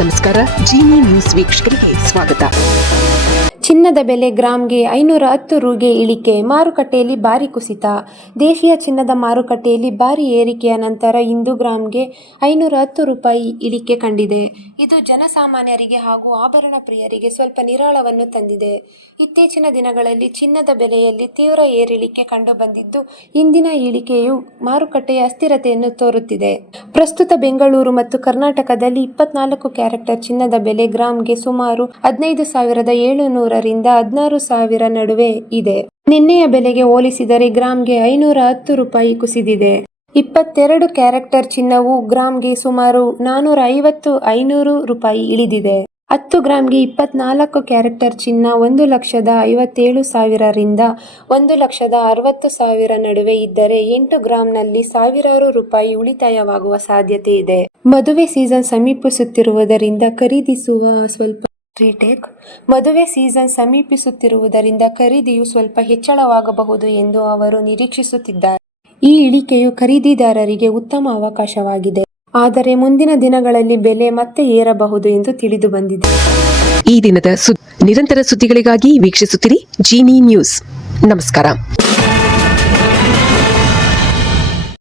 ನಮಸ್ಕಾರ. ಜೀನಿ ನ್ಯೂಸ್ ವೀಕ್ಷಕರಿಗೆ ಸ್ವಾಗತ. ಚಿನ್ನದ ಬೆಲೆ ಗ್ರಾಂಗೆ 510 ರುಗೆ ಇಳಿಕೆ, ಮಾರುಕಟ್ಟೆಯಲ್ಲಿ ಭಾರಿ ಕುಸಿತ. ದೇಶೀಯ ಚಿನ್ನದ ಮಾರುಕಟ್ಟೆಯಲ್ಲಿ ಭಾರಿ ಏರಿಕೆಯ ನಂತರ ಇಂದು ಗ್ರಾಂಗೆ 510 ರೂಪಾಯಿ ಇಳಿಕೆ ಕಂಡಿದೆ. ಇದು ಜನಸಾಮಾನ್ಯರಿಗೆ ಹಾಗೂ ಆಭರಣ ಪ್ರಿಯರಿಗೆ ಸ್ವಲ್ಪ ನಿರಾಳವನ್ನು ತಂದಿದೆ. ಇತ್ತೀಚಿನ ದಿನಗಳಲ್ಲಿ ಚಿನ್ನದ ಬೆಲೆಯಲ್ಲಿ ತೀವ್ರ ಏರಿಳಿಕೆ ಕಂಡುಬಂದಿದ್ದು, ಇಂದಿನ ಇಳಿಕೆಯು ಮಾರುಕಟ್ಟೆಯ ಅಸ್ಥಿರತೆಯನ್ನು ತೋರುತ್ತಿದೆ. ಪ್ರಸ್ತುತ ಬೆಂಗಳೂರು ಮತ್ತು ಕರ್ನಾಟಕದಲ್ಲಿ 24 ಕ್ಯಾರೆಟ್ ಚಿನ್ನದ ಬೆಲೆ ಗ್ರಾಂಗೆ ಸುಮಾರು 15,700 ರಿಂದ 16,000 ನಡುವೆ ಇದೆ. ನಿನ್ನೆಯ ಬೆಲೆಗೆ ಹೋಲಿಸಿದರೆ ಗ್ರಾಂಗೆ 510 ರೂಪಾಯಿ ಕುಸಿದಿದೆ. 22 ಕ್ಯಾರೆಟ್ ಚಿನ್ನವು ಗ್ರಾಂಗೆ ಸುಮಾರು 450-500 ರೂಪಾಯಿ ಇಳಿದಿದೆ. 10 ಗ್ರಾಂಗೆ 24 ಕ್ಯಾರೆಟ್ ಚಿನ್ನ 1,57,000 ರಿಂದ 1,60,000 ನಡುವೆ ಇದ್ದರೆ 8 ಗ್ರಾಂನಲ್ಲಿ ಸಾವಿರಾರು ರೂಪಾಯಿ ಉಳಿತಾಯವಾಗುವ ಸಾಧ್ಯತೆ ಇದೆ. ಮದುವೆ ಸೀಸನ್ ಸಮೀಪಿಸುತ್ತಿರುವುದರಿಂದ ಖರೀದಿಯು ಸ್ವಲ್ಪ ಹೆಚ್ಚಳವಾಗಬಹುದು ಎಂದು ಅವರು ನಿರೀಕ್ಷಿಸುತ್ತಿದ್ದಾರೆ. ಈ ಇಳಿಕೆಯು ಖರೀದಿದಾರರಿಗೆ ಉತ್ತಮ ಅವಕಾಶವಾಗಿದೆ. ಆದರೆ ಮುಂದಿನ ದಿನಗಳಲ್ಲಿ ಬೆಲೆ ಮತ್ತೆ ಏರಬಹುದು ಎಂದು ತಿಳಿದು ಬಂದಿದೆ. ಈ ದಿನದ ನಿರಂತರ ಸುದ್ದಿಗಳಿಗಾಗಿ ವೀಕ್ಷಿಸುತ್ತಿರಿ ಜೀನಿ ನ್ಯೂಸ್. ನಮಸ್ಕಾರ.